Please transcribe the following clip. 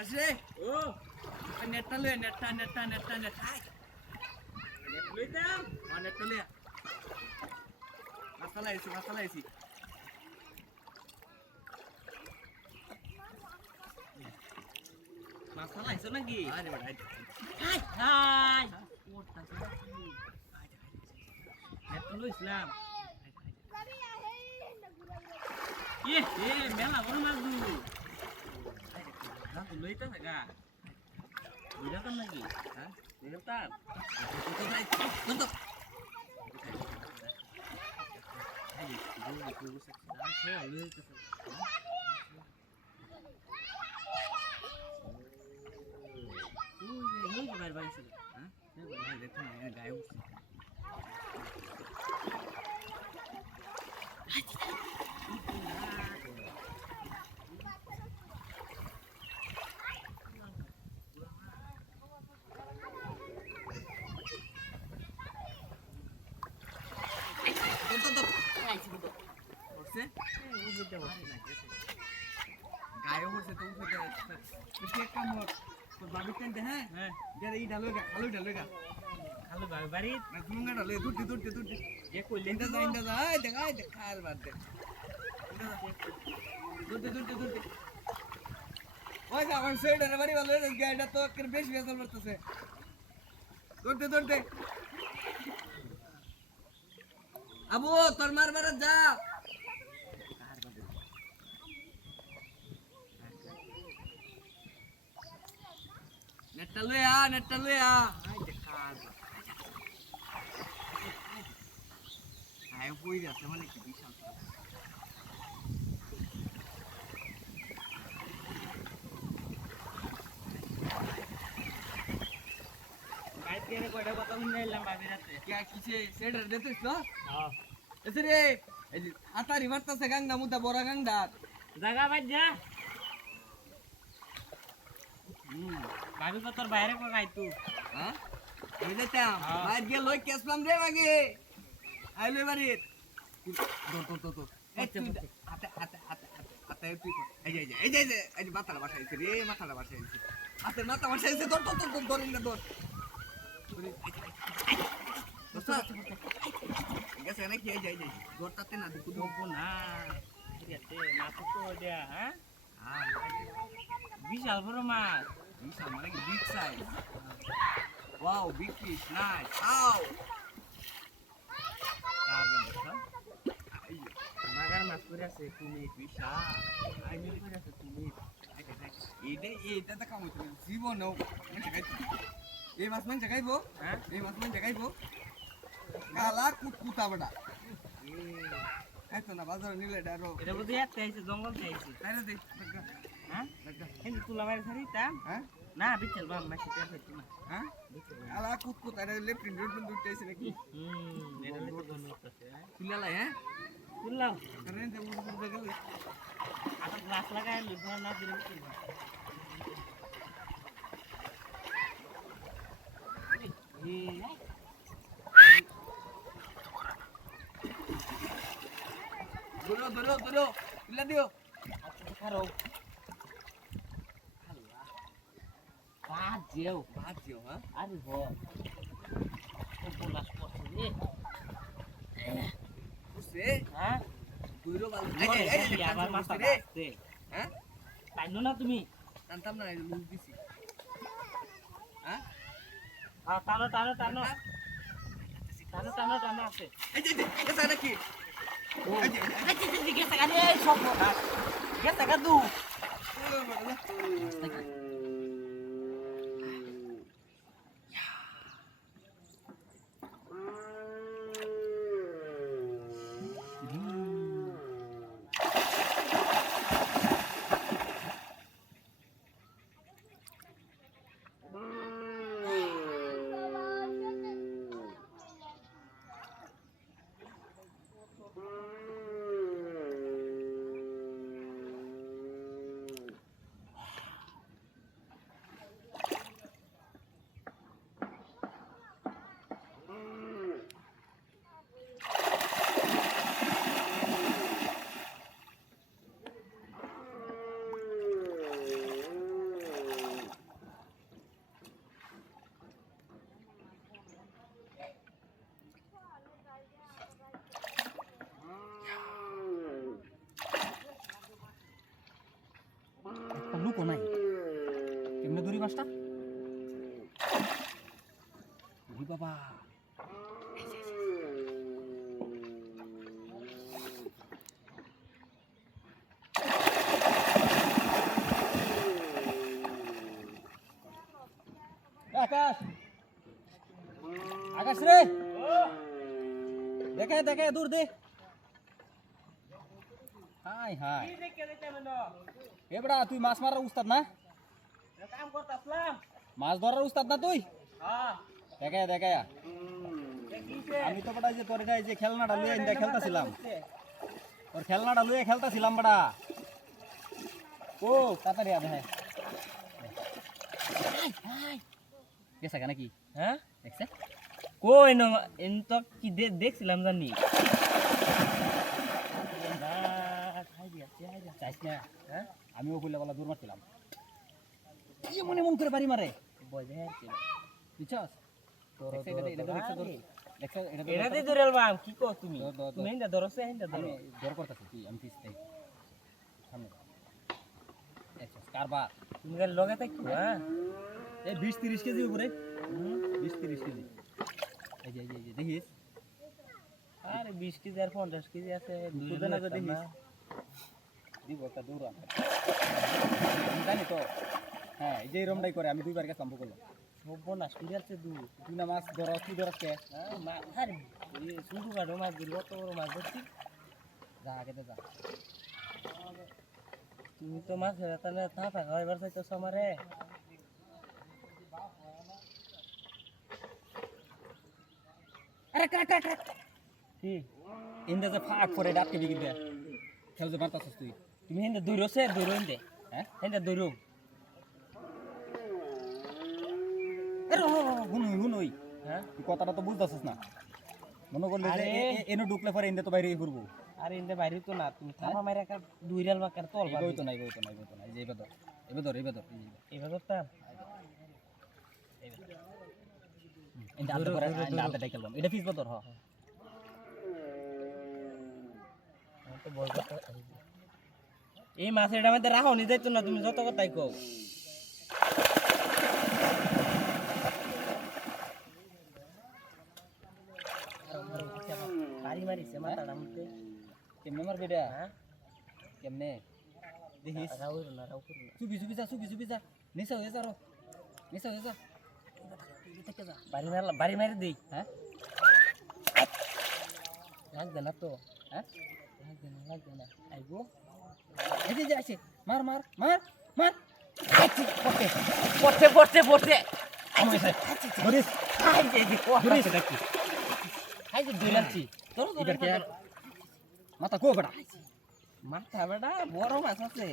আসে ও নেটটা লয়ে নেটটা লইতাম নেটটা লইয়া মশলা আইছি মশলা আইছো নাকি আরে বড় হাই হাই ওটা নেটটা লইছিলাম মেলা বড় মাছ লইতা থাকা বুঝাতাম নাকি হ্যাঁ বুঝাতাম গায়ে গায়ে হচ্ছে তো উঠে এক কাম তোর বাবি কেনতে হ্যাঁ যারা ই ডালেগা খালু বাবি বাড়ি না তুলঙ্গা ডালে দূরতে যে কইলেন দা যায় দেখা আর বাদ দে দূরতে ওই আমার সেডার বাড়ি ভালো হয়ে গাড়িটা তো একটু বেশি ভেজাল করতেছে দূরতে আবু তোর মারবার যা নেটটা লইয়া আই দেখা আয় কই যাচ্ছে মানে কি বিশাল গাইতে রে কয়টা কথা শুনাইলাম ভাবি রাতে কি কিছে সেডার দিতেছ তো হ্যাঁ এসে রে এই আতারি মারতাছে গাংডা মুদা বড় গাংডা জায়গা বাদ যা ভাবি কত তোর বাইরে কো গাই তু হ্যাঁ আমি যেতাম বাইরে গিয়ে লই কেসলাম রে মাগে আইলে বাড়ি তো এই হাতে তুই এই যে মাথাটা বসাইছে রে মাথা বসাইছে তোর গেছে নাকি এই যাই দৌড়টাতে না দুটো দেবো না তো দেয়া হ্যাঁ বিশাল বড় মাছ বিশাল মানে big size wow big fish nice আও মাগার মাছ করে আছে তুমি বিশাল আমি করে আছে তুমি এইটা তো কাম হচ্ছে জীবন নাও এই মাছ মানে জাগাইবো হ্যাঁ এই মাছ মানে জাগাইবো কালা কুটকুটা বড়া এতো না বাজারে নিলে ডারো এটা বুঝি এত আইছে জঙ্গল থেকে আইছে দে হ্যাঁ এই তুলা বাইরে ছাড়িতা হ্যাঁ না বিচল বাম মাছি তে হইছে না হ্যাঁ কালা কুটকুটা রে লেফট রোড বন্ধ উঠতেছে নাকি এটা তো বন্ধ করতেছে তুলালাই হ্যাঁ তুলাও কারণ যে উড়ে গেল আটা গ্লাস লাগায় লুধা না দিলে Dulu, lihat dia. Karo. Bajau, ha? Aduh, ho. Pulas ini. Use, ha? Dulu balik. Abar masa deh. Ha? Tanu na tumi. Tantam na lulus bisi. Ha? Tano. Tano আছে. এই sana ki. Geser kan dia sokok. Geser kan tuh. মাছটা ওরে বাবা আকাশ আকাশ রে দেখে দেখে দূর দে high high এবড়া তুই মাছ মারার উস্তাদ না কাম করতাম মাছ ধরার উস্তাদ না তুই হ্যাঁ দেখে দেখে আমি তো বড়া যে তোর গায়ে যে খেলনাটা লইয়া ইন্দা খেলতাছিলাম তোর খেলনাটা লইয়া খেলতাছিলাম বড়া ও তাড়াতাড়ি আবে হ্যাঁ গেছে কেন কি হ্যাঁ দেখছে কই ন এন তো কি দেখছিলাম জানি না খাই দিয়া চাইছ না হ্যাঁ আমিও কইলা বলা দূর মারছিলাম কি মনে মন করে বাড়ি মারে বজে আছে বুঝছস তোর দেখছে এটা তো দেখছে দেখছে এটাতে ধরেলবাম কি কও তুমি ধর। তুমি ইন্দা ধরছে ইন্দা ধরো আমি দর করতেছি কি আমি পিছ থেকে সামনে দেখছস কারবার তুমি গেল লগে থাকি হ্যাঁ এই 20-30 কেজি উপরে 20-30 কেজি এই যে দেখিস আরে 20 কেজি আর 50 কেজি আছে দুই দুটো না তো দেখিস দিব একটা দৌড় আমি জানি তো হ্যাঁ এই যে রমডাই করে আমি দুইবার গেছিলাম বকল সর্বনাশ করে আছে তুই না মাছ ধর তুই ধরস কে আরে শুধু কাটো মাছ দিল কত বড় মাছ ধরছি যা আগে যা তুমি তো মাছ তাহলে থাকা খাইবার চাইতো আমারে আরে কাট কি ইন্দা যে ফাঁক করে ডাকতে বিগি দে খেল যে মারতাছস তুই তুমি হিন্দে দৌড়ছে দৌড়ো হিন্দে হ্যাঁ হিন্দে দৌড়ো আরে হুনই হ্যাঁ তুই কথাটা তো বুঝতাছস না মনে করলে যে আরে। এনো ঢুকলে পরে ইন্দা তো বাইরে ঘুরবো আর ইন্দে বাইরে তো না তুমি থামা মাইরা কার দুইরাল বাকার তল এগোই তো নাই এই যে এবে ধর এবার তো ইন্দা আদা করে আদা ডাইকেলবাম এটা ফিস বদর হ তো বলবো এই মাছের মধ্যে রাখো নি যাইতো না তুমি যত কথাই কও বাড়ি মারিছে মাথাটা মধ্যে কেমনে মারবে এটা হ্যাঁ কেমনে দেখিস রাউ না রাউ করো না চুবি যা নিসা হয়ে যা বাড়ি মারি দেই হ্যাঁ লাগবে না তো হ্যাঁ লাগবে না আইবো এই যে আসে মার পড়তে আমি স্যার ধরিস আই যে ধরিস দেখি আই যে দুইলাছি তোর এবার কে মাথা কো বড়া মাথা বেটা বড় মাছ আছে